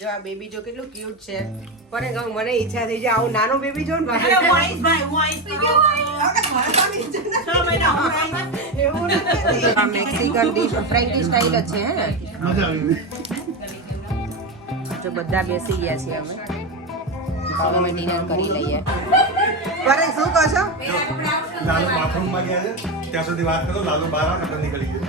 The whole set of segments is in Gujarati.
જો આ બેબી જો કેટલું ક્યુટ છે. પણ કહું મને ઈચ્છા થઈ જાય આવું નાનો બેબી જો ને મેક્સિકન ડીશ ફ્રેન્કી સ્ટાઇલ જ છે. જો બધા બેસી ગયા છીએ અમે. હવે અમે ડિનર કરી લઈએ. કરે શું કહો છો? લાલુ બાથરૂમમાં ગયા છે ત્યાં સુધી વાત કરો. લાલુ બહાર આવે ને નીકળી ગયો.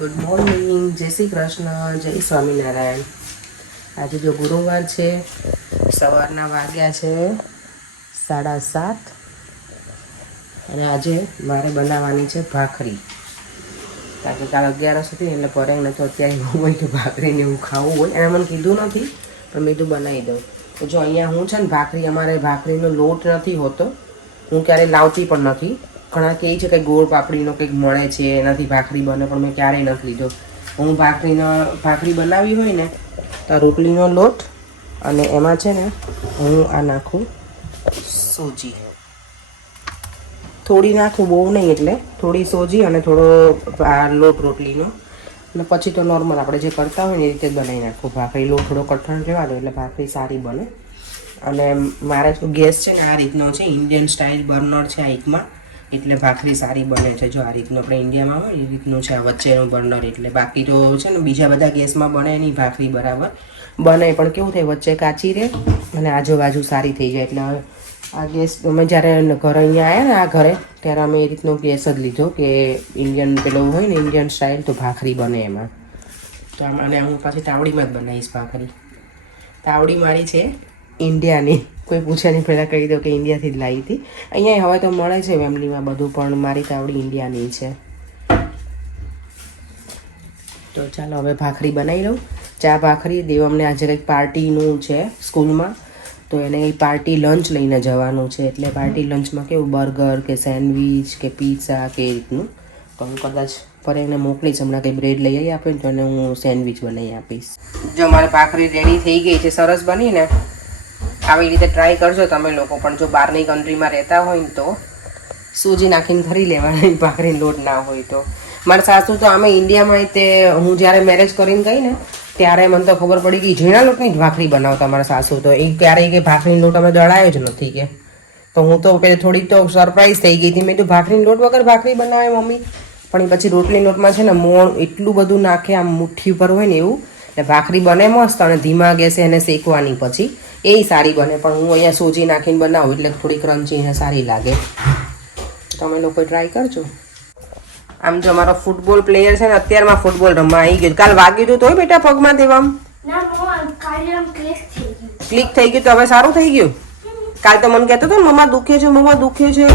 ગુડ મોર્નિંગ, જય શ્રી કૃષ્ણ, જય સ્વામિનારાયણ. આજે જો ગુરુવાર છે, સવારના વાગ્યા છે 7:30 અને આજે મારે બનાવવાની છે ભાખરી. કારણ કે કાલ 11 હતી એટલે પરેંગને તો અત્યારે એવું હોય કે ભાખરીને એવું ખાવું હોય. એને મને કીધું નથી પણ મેં તો બનાવી દઉં. તો જો અહીંયા હું છે ને ભાખરી, અમારે ભાખરીનો લોટ નથી હોતો, હું ક્યારેય લાવતી પણ નથી. ઘણા કહે છે કે ગોળ પાપડીનો કંઈક મળે છે એનાથી ભાખરી બને, પણ મેં ક્યારેય નથી લીધો. હું ભાખરી બનાવી હોય ને તો રોટલીનો લોટ અને એમાં છે ને હું આ નાખું સોજી, થોડી નાખું, બહુ નહીં, એટલે થોડી સોજી અને થોડો આ લોટ રોટલીનો, અને પછી તો નોર્મલ આપણે જે કરતા હોય ને એ રીતે જ બનાવી નાખું ભાખરી. લોટ થોડો કઠણ રહેવા દો એટલે ભાખરી સારી બને. અને મારે તો ગેસ છે ને આ રીતનો છે, ઇન્ડિયન સ્ટાઇલ બર્નર છે આ એકમાં, એટલે ભાખરી સારી બને છે. જો આ રીતનું આપણે ઇન્ડિયામાં હોય એ રીતનું છે આ વચ્ચેનું બર્નર. એટલે બાકી તો છે ને બીજા બધા ગેસમાં બને નહીં ભાખરી બરાબર બને, પણ કેવું થાય વચ્ચે કાચી રહે અને આજુબાજુ સારી થઈ જાય. એટલે આ ગેસ અમે જ્યારે ઘરે અહીંયા આવ્યા ને આ ઘરે ત્યારે અમે એ રીતનો ગેસ જ લીધો કે ઇન્ડિયન પેલો હોય ને ઇન્ડિયન સ્ટાઇલ, તો ભાખરી બને એમાં. તો અને હું પાછી તાવડીમાં જ બનાવીશ ભાખરી. તાવડી મારી છે ઇન્ડિયાની, કોઈ પૂછે નહીં, પહેલાં કહી દો કે ઇન્ડિયાથી જ લાવી હતી. અહીંયા હવે તો મળે છે ફેમિલીમાં બધું, પણ મારી તાવડી ઇન્ડિયાની છે. તો ચાલો હવે ભાખરી બનાવી લઉં. ચા ભાખરી. દેવમને આજે કંઈક પાર્ટીનું છે સ્કૂલમાં, તો એને એ પાર્ટી લંચ લઈને જવાનું છે. એટલે પાર્ટી લંચમાં કેવું બર્ગર કે સેન્ડવીચ કે પીઝા કે એ રીતનું. તો હું કદાચ પર એને મોકલીશ. હમણાં કંઈ બ્રેડ લઈ આવી આપે ને તો એને હું સેન્ડવીચ બનાવી આપીશ. જો મારી ભાખરી રેડી થઈ ગઈ છે, સરસ બની ને. આવી રીતે ટ્રાય કરજો તમે લોકો પણ. જો બહારની કન્ટ્રીમાં રહેતા હોય ને તો સૂજી નાખીને કરી લેવાની, ભાખરી લોટ ના હોય તો. મારા સાસુ તો અમે ઇન્ડિયામાં તે હું જ્યારે મેરેજ કરીને ગઈ ને ત્યારે મને તો ખબર પડી કે ઝીણા લોટની જ ભાખરી બનાવતા મારા સાસુ. તો એ ક્યારેય કે ભાખરીનો લોટ અમે દળાયો જ નથી કે. તો હું તો પેલી થોડીક તો સરપ્રાઈઝ થઈ ગઈ હતી. મેં તો ભાખરીનો લોટ વગર ભાખરી બનાવે મમ્મી, પણ એ પછી રોટલી લોટમાં છે ને મોણ એટલું બધું નાખે આમ મુઠ્ઠી ઉપર હોય ને એવું, એટલે ભાખરી બને મસ્ત. અને ધીમા ગેસે એને શેકવાની પછી એ સારી બને. પણ હું અહીંયા સોજી નાખીને બનાવું એટલે થોડી ક્રન્ચી અને સારી લાગે. તમે લોકો ટ્રાય કરજો. આમ જો મારો ફૂટબોલ પ્લેયર છે ને અત્યારમાં ફૂટબોલ રમવા આવી ગયો. કાલ વાગ્યું હતું તોય બેટા પગમાં દેવામ ક્લિક થઈ ગયું, તો હવે સારું થઈ ગયું. કાલ તો મને કહેતો હતો મમ્મા દુખે છે, મમ્મા દુખે છે.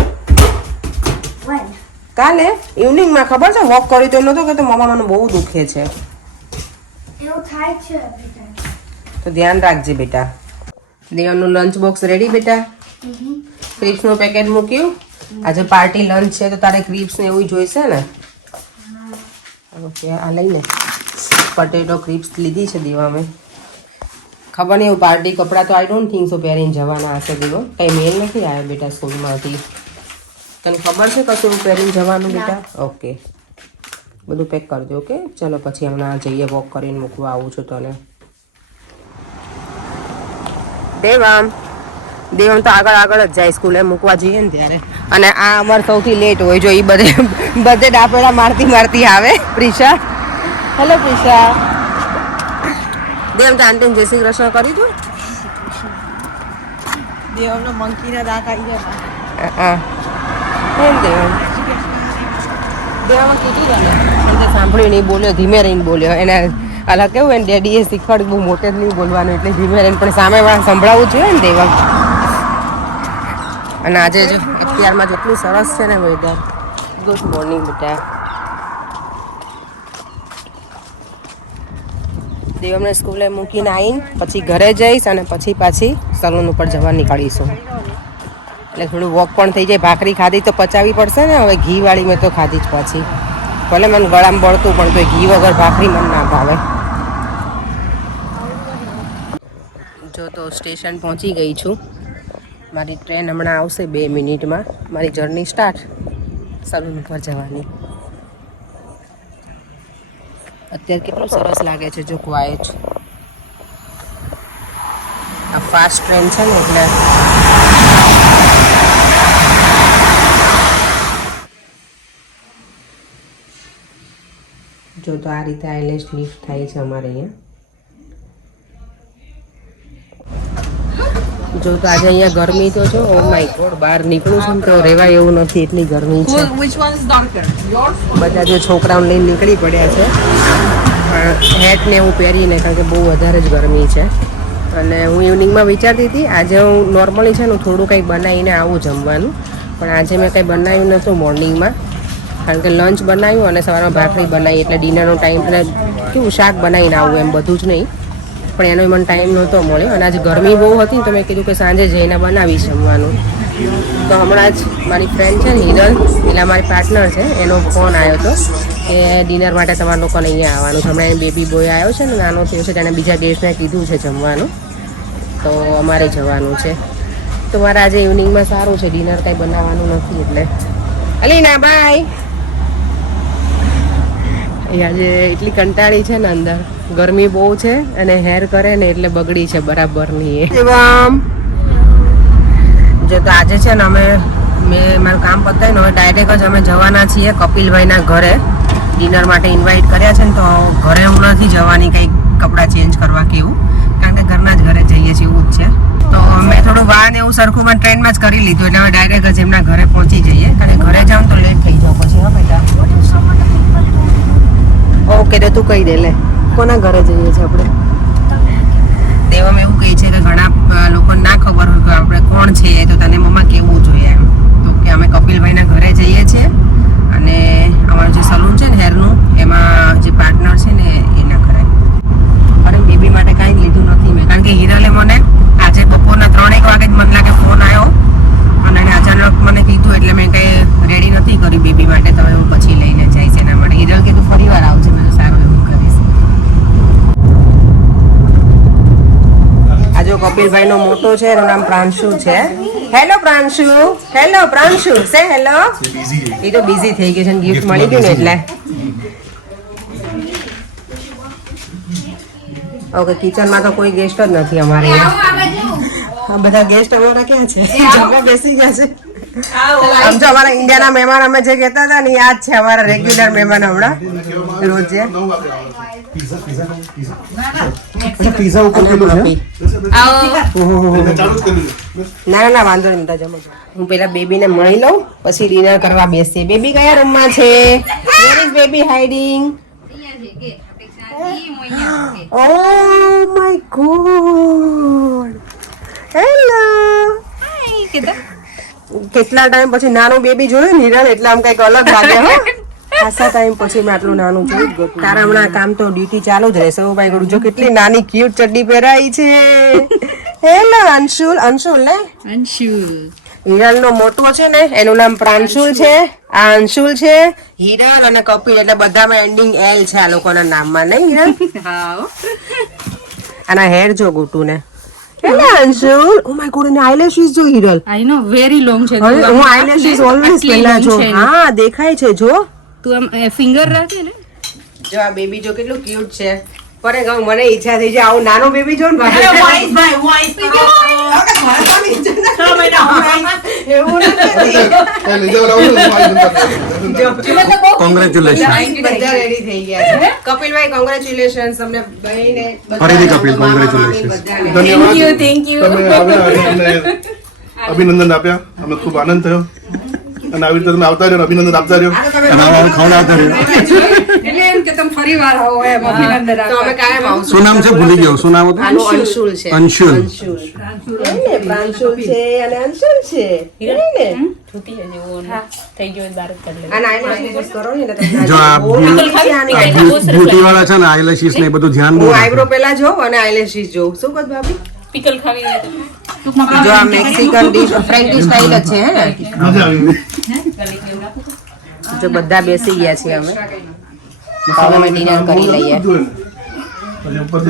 કાલે ઇવનિંગમાં ખબર છે વોક કરી તો નહોતો કહેતો મમ્મા મને બહુ દુખે છે. તો ધ્યાન રાખજે બેટા. દેવનું લંચ બોક્સ રેડી બેટા? ક્રિપ્સનું પેકેટ મૂક્યું. આજે પાર્ટી લંચ છે તો તારે ક્રિપ્સ ને એવું જોઈશે ને. ઓકે, આ લઈને પટેટો ક્રિપ્સ લીધી છે દેવા મેં. ખબર નહીં એવું પાર્ટી કપડાં તો આઈ ડોન્ટ થિંક સો પહેરીને જવાના હશે દેવો. કંઈ મેલ નથી આવ્યો બેટા સ્કૂલમાંથી. તને ખબર છે કશું પહેરીને જવાનું બેટા? ઓકે, બધું પેક કરજો. ઓકે ચલો પછી હમણાં જઈએ વોક કરીને મૂકવા આવું છું તને. દેવામ તો આગળ જ જાય સ્કૂલે મૂકવા જઈએ ને ત્યારે. અને આ અમારે સૌથી લેટ હોય. જો એ બધે ડાપેડા મારતી આવે. પ્રિશા, હેલો પ્રિશા. દેવ તો આંટીને જય શ્રી કૃષ્ણ કરી દો. દેવનો મંકીના દાંત આવી ગયા. કેમ દેવામાં કીધું તને તો સાંભળ્યું નહીં, બોલ્યો ધીમે રહીને બોલ્યો. એને અલગ કેવું એને ડેડીએ શીખવાડ્યું બહુ મોટે જ નહીં બોલવાનું, એટલે ધીમે રહીને. પણ સામેવાળા સંભળાવવું જોઈએ ને દેવા. અને આજે જો અત્યારમાં જેટલું સરસ છે ને વેધર. ગુડ મોર્નિંગ બેટા. દેવમને સ્કૂલે મૂકીને આવીને પછી ઘરે જઈશ અને પછી પાછી સલૂન ઉપર જવા નીકળીશું. એટલે થોડું વોક પણ થઈ જાય. ભાખરી ખાધી તો પચાવી પડશે ને. હવે ઘીવાળી મેં તો ખાધી જ પછી. ભલે મને ગળામાં બળતું પણ તો ઘી વગર ભાખરી મને ના ભાવે. જો તો સ્ટેશન પહોંચી ગઈ છું. મારી ટ્રેન હમણાં આવશે 2 મિનિટમાં. મારી જર્ની સ્ટાર્ટ સલૂન ઉપર જવાની. અત્યારે કેટલું સરસ લાગે છે જો ક્વાઇટ. આ ફાસ્ટ ટ્રેન છે ને એટલે જો તો આ રીતે આઈલેશ લિફ્ટ થાય છે અમારે અહીંયા. જો તો આજે અહીંયા ગરમી તો જો ઓ માય ગોડ બહાર નીકળું છું તો રહેવાય એવું નથી એટલી ગરમી છે. Which one is darker? Yours? બધા જો છોકરાઓને લઈને નીકળી પડ્યા છે પણ હેટ ને એવું પહેરીને કારણ કે બહુ વધારે જ ગરમી છે. અને હું ઇવનિંગમાં વિચારતી હતી આજે હું નોર્મલી છે ને થોડું કંઈક બનાવીને આવું જમવાનું, પણ આજે મેં કંઈ બનાવ્યું નહોતું મોર્નિંગમાં કારણ કે લંચ બનાવ્યું અને સવારમાં ભાખરી બનાવી એટલે ડિનરનો ટાઈમ એટલે કેવું શાક બનાવીને આવું એમ બધું જ નહીં, પણ એનો મને ટાઈમ નહોતો મળ્યો. અને આજે ગરમી બહુ હતી તો મેં કીધું કે સાંજે જઈને બનાવી જમવાનું. તો હમણાં જ મારી ફ્રેન્ડ છે ને હિરલ એટલે મારી પાર્ટનર છે એનો ફોન આવ્યો હતો કે ડિનર માટે તમારા લોકોને અહીંયા આવવાનું છે. હમણાં બેબી બોય આવ્યો છે ને નાનો થયો છે તેણે બીજા દેશને કીધું છે જમવાનું, તો અમારે જવાનું છે. તો મારે આજે ઇવનિંગમાં સારું છે ડિનર કંઈ બનાવવાનું નથી એટલે અલીના બાય. આજે એટલી કંટાળી છે ને અંદર ગરમી બહુ છે અને હેર કરે ને એટલે બગડી છે બરાબરની એ. જો તો આજે છે ને મેં મારું કામ પતાવીને હવે ડાયરેક્ટ જ અમે જવાના છીએ કપિલભાઈના ઘરે. ડિનર માટે ઇન્વાઇટ કર્યા છે ને તો ઘરે હું નથી જવાની કંઈક કપડાં ચેન્જ કરવા કે એવું, કારણ કે ઘરના જ ઘરે જઈએ છીએ એવું જ છે. તો મેં થોડું વાળ ને એવું સરખું મને ટ્રેનમાં જ કરી લીધું એટલે હવે ડાયરેક્ટ જ એમના ઘરે પહોંચી જઈએ, કારણ કે ઘરે જાઉં તો લેટ થઈ જાઉં પછી. હા બેટા ઓકે તો તું કહી દે લે કોના ઘરે જઈએ છીએ આપણે. દેવામાં એવું કહે છે કે ઘણા લોકોને ના ખબર હોય કે આપણે કોણ છે તો તને મમ્મા કેવું જોઈએ એમ. તો કે અમે કપિલભાઈના ઘરે જઈએ છીએ અને અમારું જે સલૂન છે ને હેરનું એમાં જે પાર્ટનર છે ને એના ઘરે. અને બેબી માટે કાંઈ લીધું નથી મેં કારણ કે હિરલે મને આજે બપોરના 3-1 વાગે જ મને લાગે ફોન આવ્યો અને એને અચાનક મને કીધું એટલે મેં કંઈ રેડી નથી કર્યું બેબી માટે. તો હું પછી લઈને જઈશ એના માટે. હિરલ કીધું ફરી વાર આવજે, મેં સારું એવું કરીશ. આ જો કપિલભાઈનો મોટો છે એનું નામ પ્રાંશુ છે. હેલો પ્રાંશુ. હેલો પ્રાંશુ સે હેલો. એ તો બિઝી થઈ ગઈ છે ને ગિફ્ટ મળી ગયું ને એટલે. ઓકે કિચનમાં તો કોઈ ગેસ્ટ જ નથી અમારે. આ બધા ગેસ્ટ અમારા ક્યાં છે? જમવા બેસી ગયા છે. આમ જો અમારા ઇન્ડિયાના મહેમાન અમે જે કહેતા હતા ને યાદ છે અમારા રેગ્યુલર મહેમાન હમણાં રોજે. પીઝા ઉપર કેટલું છે? ના ના વાંધો નહીં બધા જમો. હું પેલા બેબીને મળી લઉં પછી ડિનર કરવા બેસીએ. બેબી કયા રૂમમાં છે? Where is baby hiding? Oh my god. Hello. કેટલા ટાઈમ પછી નાનું બેબી જોયું નિરણ એટલે આમ કઈક અલગ લાગે હો. ખાસા ટાઈમ પછી મેં આટલું નાનું જોયું જ ગયું. તારા હમણાં કામ તો ડ્યુટી ચાલુ જ રહેશે. ઓ ભાઈ ગોડું જો કેટલી નાની ક્યુટ ચડ્ડી પહેરાઈ છે. હેલો અંશુલ. અંશુલ ને Anshul. હિરલ નો મોટો છે ને એનું નામ પ્રાંશુલ છે, આ અંશુલ છે, હિરલ અને કપિલ એટલે બધામાં એન્ડિંગ એલ છે આ લોકોના નામમાં નહીં હિરલ? How? આના હેર જો ગોટુ ને. Hello Anshul. Oh my God, અને આઈલેશીસ જો Hiral. I know, very long છે. હવે હું આઈલેશીસ ઓલવેઝ પહેલા જો. હા દેખાય છે જો. તું આમ ફિંગર રાખે ને. જો આ બેબી જો કેટલું ક્યુટ છે. પરે ગાઉં મને ઈચ્છા થઈ જાય આવું નાનું બેબી જો ને બાપરે. એવું નથી. કોંગ્રેચ્યુલેશન. બધા રેડી થઈ ગયા છે. કપિલભાઈ કોંગ્રેચ્યુલેશન તમને બહેને ફરીથી કપિલ કોંગ્રેચ્યુલેશન. Thank you. તમે આવ્યા અને અમને અભિનંદન આપ્યા, અમને ખૂબ આનંદ થયો અને આવી રીતે તમે આવતા રહ્યો, અભિનંદન આપતા રહ્યો અને આમ ખવડાવતા રહ્યો. એટલે એમ કે તમે ફરી વાર આવો એમ અભિનંદન તો અમે કાયમ આવશું. શું નામ છે? ભૂલી ગયો. શું નામ હતું? આનું અંશુલ છે. અંશુલ. અંશુલ. એને પ્રાંશુલ છે અને અંશુલ છે. એને આના eyelashes કરો ને એટલે તમને જો આ બહુ ગમશે આની eyelash. બ્યુટી વાળા છે ને આઈલેશીસ ને એ બધું ધ્યાન બહુ હું રાખે. આઈબ્રો પેલા જોઉં અને આઈલેશીસ જોઉં. શું કહો ભાભી? પિકલ ખાવી હોય તો જો આ મેક્સિકન ડીશ ફ્રેન્કી સ્ટાઇલ જ છે હે. મજા આવી. જો બધા બેસી ગયા છીએ અમે. હવે અમે ડિનર કરી લઈએ.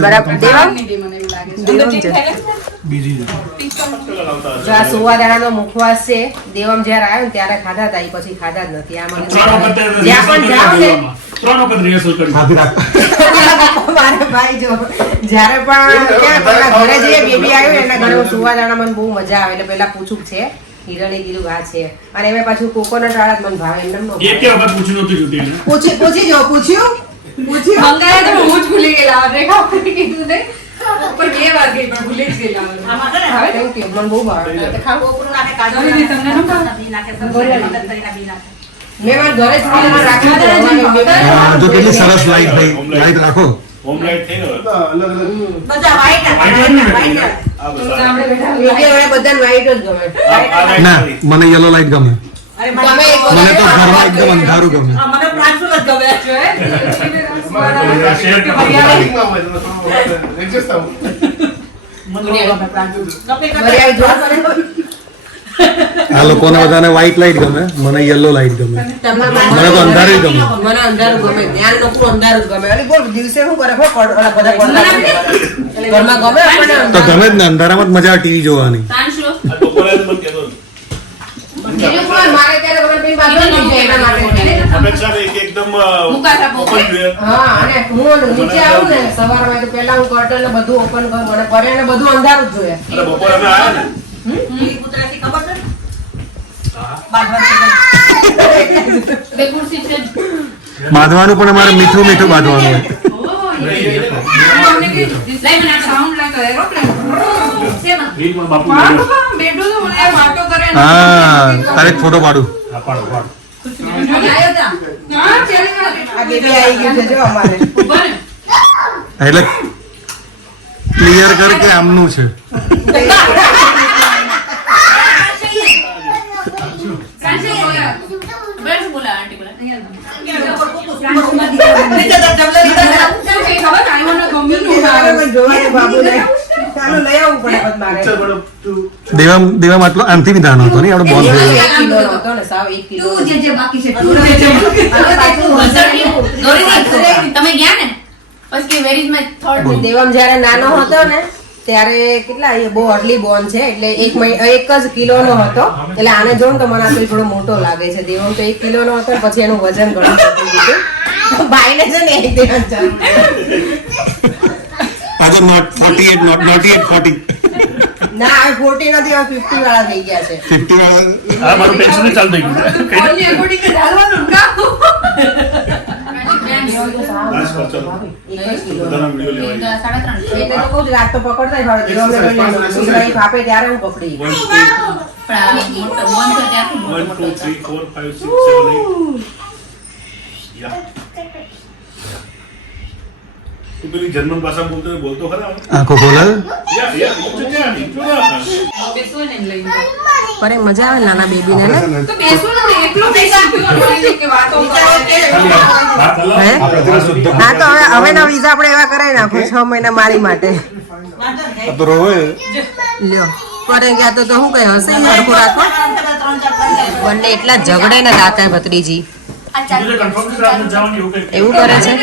બરાબર દેવા દેવમ છે. બીજી છે. જો આ સુવાદાણાનો મુખવાસ છે. દેવમ જ્યારે આવ્યો ને ત્યારે ખાધા હતા, ઈ પછી ખાધા જ નથી. આ મને જ્યાં પણ જાવ ને 3 વખત રિહર્સલ કરી. હાથી રાખ. મારે ભાઈ જો જ્યારે પણ ક્યાં પેલા ઘરે જઈએ બેબી આવ્યું એના ઘરે હું સુવા જાણા મને બહુ મજા આવે એટલે પેલા પૂછું છે હિરણે કીધું આ છે અને એમાં પાછું કોકોનટ વાળા જ મને ભાવે એમને નો એક કે વખત પૂછ્યું નહોતું જોતી એને. પૂછી જો પૂછ્યું મંગાયા તો હું જ ભૂલી ગયેલા રેખા ઉપર કીધું ને ઉપર 2 વાર ગઈ પણ ભૂલી જ ગયેલા ભાવે થેન્ક યુ મને બહુ ભાવે તમને ન ભાવે? મેં મારા ઘરે સ્કૂલમાં રાખ્યું હતું. અમારે બેબી હા, જો કેટલી સરસ લાઈટ રાખો. હોમ લાઈટ થઈ ને હવે. અલગ અલગ બેબી હવે બધાને white જ ગમે આ light ના વાળી. મને યલો લાઈટ ગમે. તમે એક મને તો ઘરમાં એકદમ અંધારું ગમે. આ share કરો. લાઈટિંગમાં હોય તો થોડું adjust થવું. વરિયાળી જો આ લોકોને બધાને વ્હાઈટ લાઈટ ગમે, મને યલો લાઈટ ગમે. મને તો અંધારું ગમે. મને અંધારું ગમે ધ્યાન લોકો અંધારું જ ગમે અરે બોલ દિવસે શું કરે હો ઓલા બધા પડદા ઘરમાં ગમે આપણને તો ગમે જ ને, અંધારામાં જ મજા આવે ટીવી જોવાની. સાંજનો આ બપોરે જ મને કહેતો હતો. બીજું કોઈ મારે ત્યારે ખબર પડી બાજુ નહીં જાય એના માટે અપેક્ષા નહીં કે એકદમ મુકાતા બહુ. open જોઈએ. હા અને હું નીચે આવું ને સવારમાં તો પહેલા હું કર્ટન ને બધું ઓપન કરું અને પર્યાને બધું અંધારું જ જોઈએ અને બપોરે અમે આવ્યા ને બે ખુરશી છે બાંધવાનું પણ અમારે મીઠું મીઠું બાંધવાનું હોય. લઈ મને સાઉન્ડ લાગે એરોપ્લેન શેમાં રીલમાં બાપુ વાટો બેડું તો મને વાટો કરે ને હા, તારે એક ફોટો પાડું. હા, પાડો, પાડો. આયો તા હા ચેલે આ બેબી આવી ગયું છે જો અમારે ઉભા ને એટલે ક્લિયર કર કે આમનું છે. સાંજે બોલા બસ બોલા આંટી બોલા દેવામાં આટલો આનથી બી નાનો હતો ને આપણે બોલ થયો. તમે ગયા ને પછી where is my third Devam જયારે નાનો હતો ને ત્યારે કેટલા એ બહુ અર્લી બોર્ન છે એટલે 1 જ કિલોનો હતો એટલે આને જો ને તો મને આ થોડો મોટો લાગે છે દેવમ તો 1 કિલોનો હતો ને પછી એનું વજન ઘણું વધી ગયું ભાઈને છે ને એક દિવસ આજે not 48 not yet 40 ના હવે 40 નથી હવે 50 વાળા થઈ ગયા છે 50 વાળા. આ મારું પેન્શન ચાલુ થઈ ગયું છે. ઓનલી અકોર્ડિંગ ટુ ઢાલવાનું કા બસ, બસ, ચલો. એક જ કિલો બધાના વિડીયો લેવાય. 3.5 એટલે તો કહું છું રાત તો પકડતા જ હવે દેવમને લઈ લેવાનો. મીઠાઈ આપે ત્યારે હું પકડી 1 2 3 4 5 6 7 8 યા તું પેલી જર્મન ભાષા બોલતો ખરા આંખો ખોલાય. યા ઊંચું ક્યાં ઊંચું ના બેસવું ને લઈને પર એ મજા આવે નાના બેબીને ને તો બેસવું ને એટલું બેસી કે વાતો કરો હે હા તો હવેના વિઝા આપણે એવા કરાવી નાખો 6 મહિના મારી માટે આ તો રોવે. લ્યો પર ગયા તો શું કઈ હશે હરખું રાખો બંને એટલા ઝઘડે ને કાકા ભત્રીજી કન્ફર્મ જવાની એવું કઈ એવું કરે છે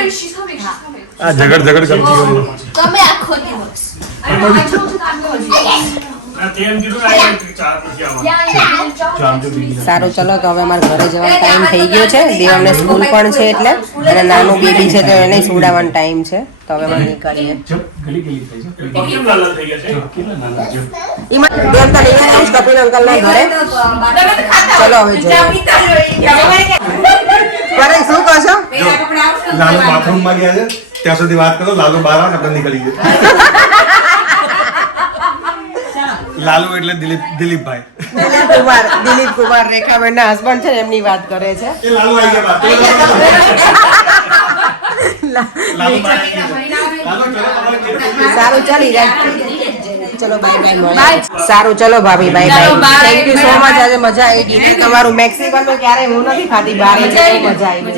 આ ઝઘડ કરતી હોય. તમે આખો દિવસ આ તેમ કીધું ને આ ચાર પછી આવવાનું. સારું ચલો તો હવે અમારે ઘરે જવાનો ટાઈમ થઈ ગયો છે દેવમને સ્કૂલ પણ છે એટલે અને નાનું બેબી છે તો એને સુવડાવવાનો ટાઈમ છે તો હવે અમે નીકળીએ કેમ લાલ લાલ થઈ ગયા છે કેટલા નાના છે એમાં દેવ તો લઈ આવ્યા છે કપિલ અંકલ ના ઘરે ચલો હવે જોઈએ કરે શું કહો છો લાલુ બાથરૂમમાં ગયા છે ત્યાં સુધી વાત કરો. લાલુ બહાર આવે ને આપણે નીકળી ગਏ. લાલુ એટલે દિલીપભાઈ. દિલીપ કુમાર રેખાબેન ના હસબન્ડ છે ને એમની વાત કરે છે એ લાલુ આવી ગયા બાદ. લાલુ બહાર આવી ગયા. લાલુ ચલો તમારે સારું ચાલી જાય ચલો બાય બાય સારું ચલો ભાભી bye bye thank you so much આજે મજા આવી ગઈ તમારું મેક્સિકન માં ક્યારે હું નથી ખાધી બહાર એટલે બહુ મજા આવી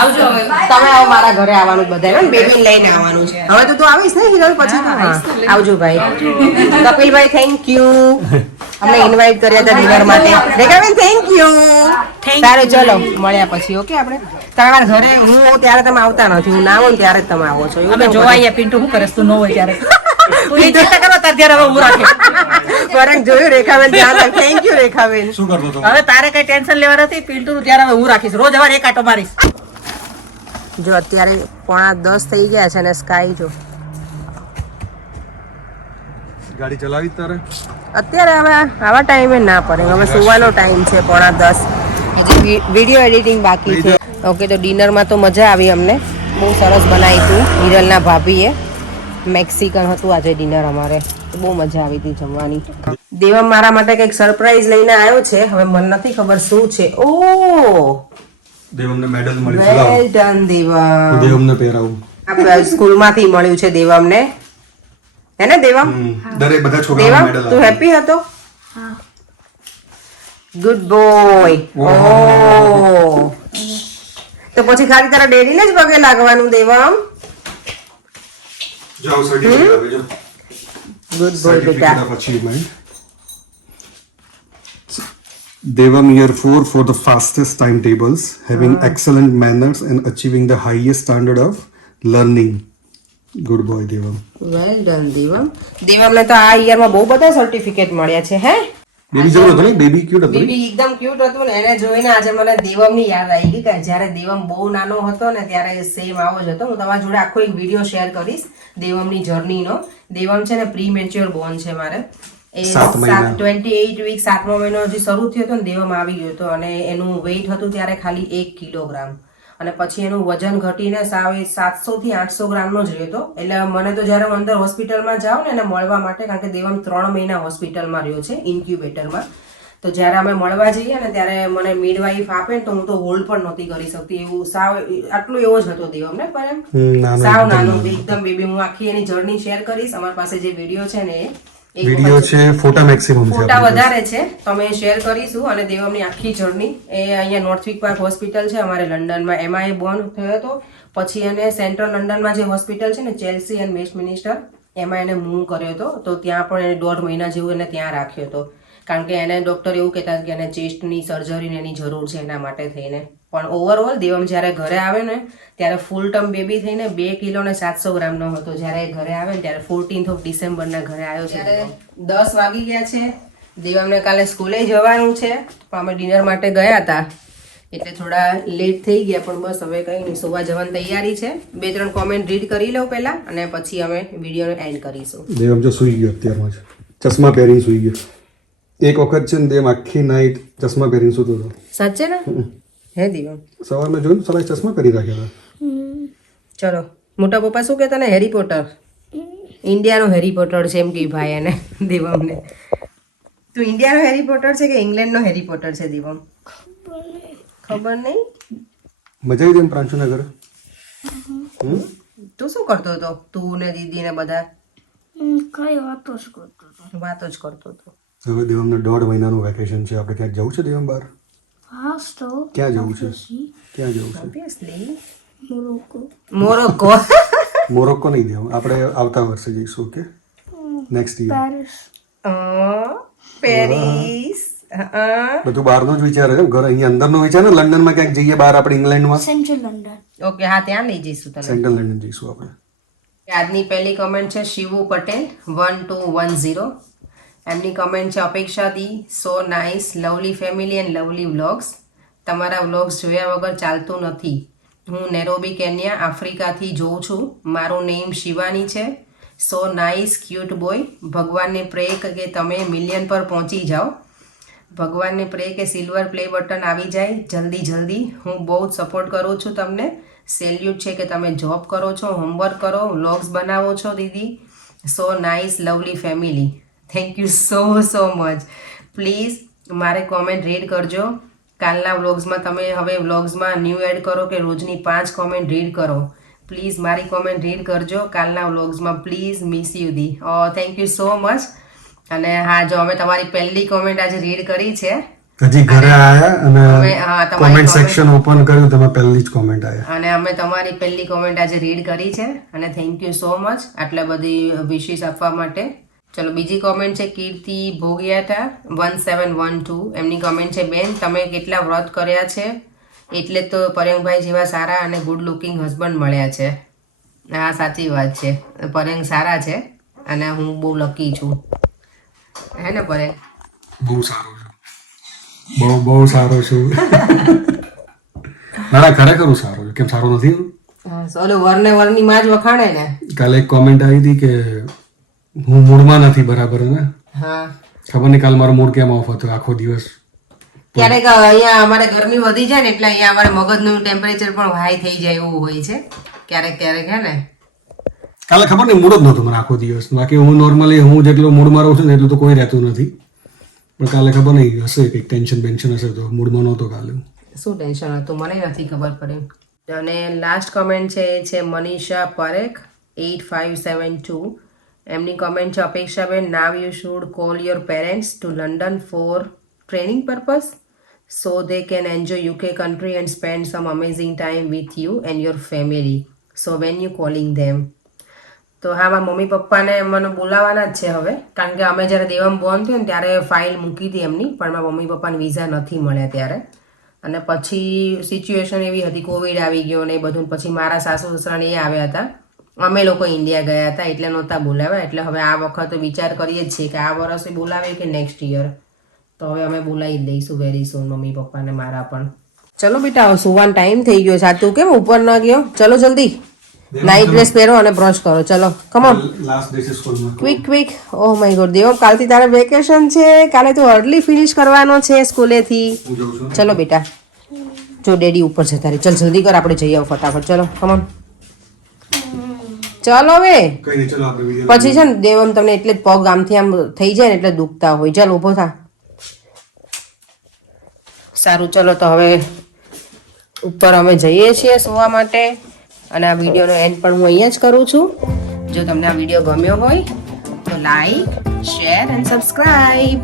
આવજો હવે તમે આવો મારા ઘરે આવવાનું બધા બેબી લઈને આવવાનું છે હવે તો તું આવીશ ને હિરલ પછી તો હા. આવજો ભાઈ કપિલભાઈ થેન્ક યુ અમને ઇન્વાઇટ કર્યા હતા ડિનર માટે રેખાબેન થેન્ક યુ સારું ચલો મળ્યા પછી ઓકે આપણે તમારા ઘરે હું હોઉં ત્યારે તમે આવતા નથી હું ના આવું ને ત્યારે જ તમે આવો છો એવું જોવાય પિન્ટુ શું કરે તું ન હોય ત્યારે તું એ ચેષ્ટા કરો તાર ત્યારે હવે હું રાખે ફરક જોયું રેખાબેન ધ્યાન થેન્ક યુ રેખાબેન શું કરતો હતો? હવે તારે કઈ ટેન્શન લેવા નથી પિન્ટુ નું ત્યારે હવે હું રાખીશ રોજ હવે એક આટો મારીશ જો અત્યારે 9:45 થઈ ગયા છે અને સ્કાય જો ગાડી ચલાવી તારે અત્યારે હવે આવા ટાઈમે ના પડે, હવે સુવાનો ટાઈમ છે 9:30. હજી વિડીયો એડિટિંગ બાકી છે. ઓકે, તો ડિનરમાં તો મજા આવી અમને, બહુ સરસ બનાવી હતું હિરલના ભાભીએ. મેક્સિકન હતું આજે ડિનર અમારે, બહુ મજા આવી હતી જમવાની. દેવમ મારા માટે કંઈક સરપ્રાઈઝ લઈને આવ્યો છે, હવે મને નથી ખબર શું છે. ઓ દેવમને મેડલ મળી છે. લાવો વેલ ડન દેવમ. દેવમને પહેરાવું. આ સ્કૂલમાંથી મળ્યું છે દેવમને, હે ને દેવમ? દરેક બધા છોકરાઓને દેવમ મેડલ તું હેપી હતો? Good boy. ઓ તો પછી ખાલી તારા ડેડીને જ પગે લાગવાનું દેવમ. જાઓ સર્ટિફિકેટ આપી જો. ગુડ બોય બેટા. Certificate of achievement. Devam year 4 for the fastest timetables, having excellent manners and achieving the highest standard of learning. Good boy, Devam. Well done Devam. દેવમને તો આ યરમાં બહુ બધા સર્ટિફિકેટ મળ્યા છે. હે બેબી જેવું હતું ને, બેબી ક્યુટ હતું ને? બેબી એકદમ ક્યુટ હતું ને, એને જોઈને આજે મને દેવમની યાદ આવી ગઈ કે જ્યારે દેવમ બહુ નાનો હતો ને ત્યારે સેમ આવો જ હતો. હું તમારા જોડે આખો એક વિડીયો શેર કરીશ દેવમની જર્નીનો. દેવમ છે ને પ્રી મેચ્યોર બોર્ન છે મારે. એ 28 વીક 7મો મહિનો હજી શરૂ થયો હતો ને દેવમ આવી ગયો હતો અને એનું વેઇટ હતું ત્યારે ખાલી 1 કિલોગ્રામ અને પછી એનું વજન ઘટીને સાવ 700 થી 800 ગ્રામનો જ રહ્યો હતો. એટલે મને તો જ્યારે હું અંદર હોસ્પિટલમાં જાઉં ને એને મળવા માટે, કારણ કે દેવમ 3 મહિના હોસ્પિટલમાં રહ્યો છે ઇન્ક્યુબેટરમાં, તો જ્યારે અમે મળવા જઈએ ને ત્યારે મને મિડવાઇફ આપે ને તો હું તો હોલ્ડ પણ નહોતી કરી શકતી, એવું સાવ આટલું એવો જ હતો દેવમ ને, પણ સાવ નાનો એકદમ બેબી. હું આખી એની જર્ની શેર કરીશ. અમારી પાસે જે વિડીયો છે ને એ વિડિયો છે, ફોટા મેક્સિમમ છે, ફોટા વધારે છે તો અમે શેર કરીશું. અને દેવમની આખી જર્ની એ અહીંયા નોર્થવિક પાર્ક હોસ્પિટલ છે અમારે લંડનમાં, એમાં એ બોર્ન થયો હતો. પછી એને સેન્ટ્રલ લંડનમાં જે હોસ્પિટલ છે ને ચેલ્સી એન્ડ વેસ્ટમિનિસ્ટર, એમાં એને મૂવ કર્યો હતો. તો ત્યાં પણ એને 1.5 મહિના જેવું એને ત્યાં રાખ્યો હતો, કારણ કે એને ડોક્ટર એવું કહેતા કે એને ચેસ્ટની સર્જરીની એની જરૂર છે એના માટે થઈને. પણ ઓવરઓલ દેવમ જ્યારે ઘરે આવે ને ત્યારે ફૂલ ટર્મ બેબી થઈને 2 કિલો ને 700 ગ્રામનો હતો. જ્યારે એ ઘરે આવે ને ત્યારે 14th ઓફ ડિસેમ્બરના ઘરે આવ્યો છે. ત્યારે 10 વાગી ગયા છે. દેવમને કાલે સ્કૂલે જવાનું છે, પણ અમે ડિનર માટે ગયા હતા એટલે થોડા લેટ થઈ ગયા. પણ બસ હવે કંઈ નહીં, સુવા જવાની તૈયારી છે. 2-3 કોમેન્ટ રીડ કરી લઉં પહેલા અને પછી અમે વિડીયોનો એન્ડ કરીશું. દેવમ જો સુઈ ગયો અત્યારમાં જ, ચશ્મા પહેરીને સુઈ ગયો. એક વખત છે ને દેવ આખી નાઈટ ચશ્મા પહેરીને સૂતો હતો. સાચે ને? હે દેવમ સવારમાં જોયું સવારે ચશ્મા પહેરી રાખ્યા હતા. ચલો, મોટા પપ્પા શું કહેતા ને, હેરી પોટર, ઇન્ડિયાનો હેરી પોટર છે એમ કે ભાઈ એને દેવમને. તું ઇન્ડિયાનો હેરી પોટર છે કે ઇંગ્લેન્ડનો હેરી પોટર છે દેવમ? ખબર નહીં. મજા આવી એમ પ્રાંશુના ઘરે? તું શું કરતો હતો? તું ને દીદી ને બધા કઈ વાતો જ કરતો હતો. વાતો જ કરતો હતો. હવે દેવમને 1.5 મહિનાનું વેકેશન છે. આપણે ક્યાંક જવું છે દેવમ બહાર? હા તો ક્યાં જવું છે? ક્યાં જવું છે? ઓબ્વિયસલી મોરોકો. મોરોકો. મોરોક્કો નહીં દેવ, આપણે આવતા વર્ષે જઈશું. Okay, next year. Paris. Paris. બધું બહારનો જ વિચાર છે, ઘર અહીંયા અંદરનો વિચાર ને. લંડનમાં ક્યાંક જઈએ બહાર, આપણે ઇંગ્લેન્ડમાં સેન્ટ્રલ લંડન. ઓકે, હા ત્યાં લઈ જઈશું તને. સેન્ટ્રલ લંડન જઈશું આપણે. આજની પહેલી કમેન્ટ છે શિવુ પટેલ 1210. એમની કમેન્ટ છે અપેક્ષા દી સો nice, lovely family and lovely vlogs. તમારા વ્લોગ્સ જોયા વગર ચાલતું નથી. હું નેરોબી કેન્યા આફ્રિકાથી જોઉં છું. મારું નેમ શિવાની છે. સો નાઇસ, ક્યુટ બોય. ભગવાનને પ્રે કે તમે મિલિયન પર પહોંચી જાઓ. ભગવાનને પ્રે કે સિલ્વર પ્લે બટન આવી જાય જલ્દી. હું બહુ જ સપોર્ટ કરું છું તમને. સેલ્યુટ છે કે તમે જોબ કરો છો, હોમવર્ક કરો, વ્લોગ્સ બનાવો છો દીદી. So nice, lovely family. Thank you so much. Please મારે કોમેન્ટ રીડ કરજો. કાલના વ્લોગ્સમાં તમે હવે વ્લોગ્સમાં ન્યૂ એડ કરો કે રોજની 5 કોમેન્ટ રીડ કરો. પ્લીઝ મારી કોમેન્ટ રીડ કરજો કાલના વ્લોગ્સમાં. પ્લીઝ, મિસ યુ દી. Thank you so much. અને હા, જો અમે તમારી પહેલી કોમેન્ટ આજે રીડ કરી છે. હજી ઘરે આયા અને તમારી કોમેન્ટ સેક્શન ઓપન કર્યું, તેમાં પહેલી જ કોમેન્ટ આયા. અને અમે તમારી પહેલી કોમેન્ટ આજે રીડ કરી છે અને થેન્ક યુ સો મચ આટલા બધી વિશિસ આપવા માટે. ચલો, બીજી કોમેન્ટ છે કીર્તિ ભોગિયાટા 1712. એમની કોમેન્ટ છે બેન તમે કેટલા વ્રત કર્યા છે એટલે તો પર્યંકભાઈ જેવા સારા અને ગુડ લુકિંગ હસબન્ડ મળ્યા છે. હા, સાચી વાત છે. પર્યંક સારા છે અને હું બહુ લકી છું, હે ને પર્યંક? બહુ સારો છું, બહુ સારો છું. ના ખરેખર હું સારો છું. કેમ સારો નથી? ઓલો વરને વરની માં જ વખાણે ને. કાલે એક કોમેન્ટ આવી હતી કે હું મૂડમાં નથી બરાબર ને હા ખબર નહીં કાલ મારો મૂડ કેમ ઓફ હતો આખો દિવસ. ક્યારેક અહીંયા અમારે ગરમી વધી જાય ને એટલે અહીંયા અમારે મગજનું ટેમ્પરેચર પણ હાઈ થઈ જાય એવું હોય છે ક્યારેક ક્યારેક હે ને. કાલે ખબર નહીં મૂડ જ નહોતો મને આખો દિવસ. બાકી હું નોર્મલી હું જેટલો મૂડમાં રહું છું ને એટલું તો કોઈ રહેતું નથી. પણ કાલે ખબર નહીં હશે કંઈક ટેન્શન બેન્શન હશે તો મૂડમાં નહોતો કાલે. શું ટેન્શન હતું મને નથી ખબર પડી. અને લાસ્ટ કમેન્ટ છે એ છે મનીષા પરેખ 8572. એમની કમેન્ટ છે Apekshaben now you should call your parents to London for training purpose so they can enjoy UK country and spend some amazing time with you and your family so when you calling them. તો હા મારા મમ્મી પપ્પાને મને બોલાવવાના જ છે હવે, કારણ કે અમે જ્યારે દેવમ બોર્ન થયું ને ત્યારે ફાઇલ મૂકી હતી એમની, પણ મારા મમ્મી પપ્પાને વિઝા નથી મળ્યા ત્યારે. અને પછી સિચ્યુએશન એવી હતી, કોવિડ આવી ગયો ને એ બધું, પછી મારા સાસુ સસરાને એ આવ્યા હતા, અમે લોકો ઇન્ડિયા ગયા હતા એટલે નહોતા બોલાવ્યા. એટલે હવે આ વખતે વિચાર કરીએ જ છીએ કે આ વર્ષે બોલાવે કે નેક્સ્ટ યર. તો હવે અમે બોલાવી જ દઈશું વેરી સૂન મમ્મી પપ્પાને મારા પણ. ચલો બેટા હવે સુવાનો ટાઈમ થઈ ગયો છે. તું કેમ ઉપર ન ગયો? ચલો જલ્દી નાઇટ ડ્રેસ પહેરો અને બ્રશ કરો. ચલો કમ ઓન લાસ્ટ ડે છે સ્કૂલમાં. Quick quick. Oh my god Dev, કાલથી તારે વેકેશન છે, કાલે તું અર્લી ફિનિશ કરવાનો છે સ્કૂલેથી. હું જઉં છું. ચલો બેટા, જો ડેડી ઉપર છે તારી. ચલ જલ્દી કર, આપણે જઈ આવો ફટાફટ. ચલો કમ ઓન ચાલો હવે. કઈ નહીં ચલો આપણે વિડીયો પછી છે ને દેવમ તમને એટલે જ પગ આમથી આમ થઈ જાય ને એટલે દુખતા હોય. ચાલ ઊભો થા. સારું ચલો તો હવે ઉપર અમે જઈએ છીએ સુવા માટે. અને આ વિડીયોનો એન્ડ પણ હું અહીંયા જ કરું છું. જો તમને આ વિડીયો ગમ્યો હોય તો લાઈક શેર એન્ડ સબસ્ક્રાઈબ.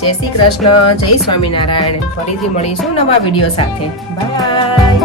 જય શ્રી કૃષ્ણ, જય સ્વામિનારાયણ. ફરીથી મળીશું નવા વિડીયો સાથે. બાય.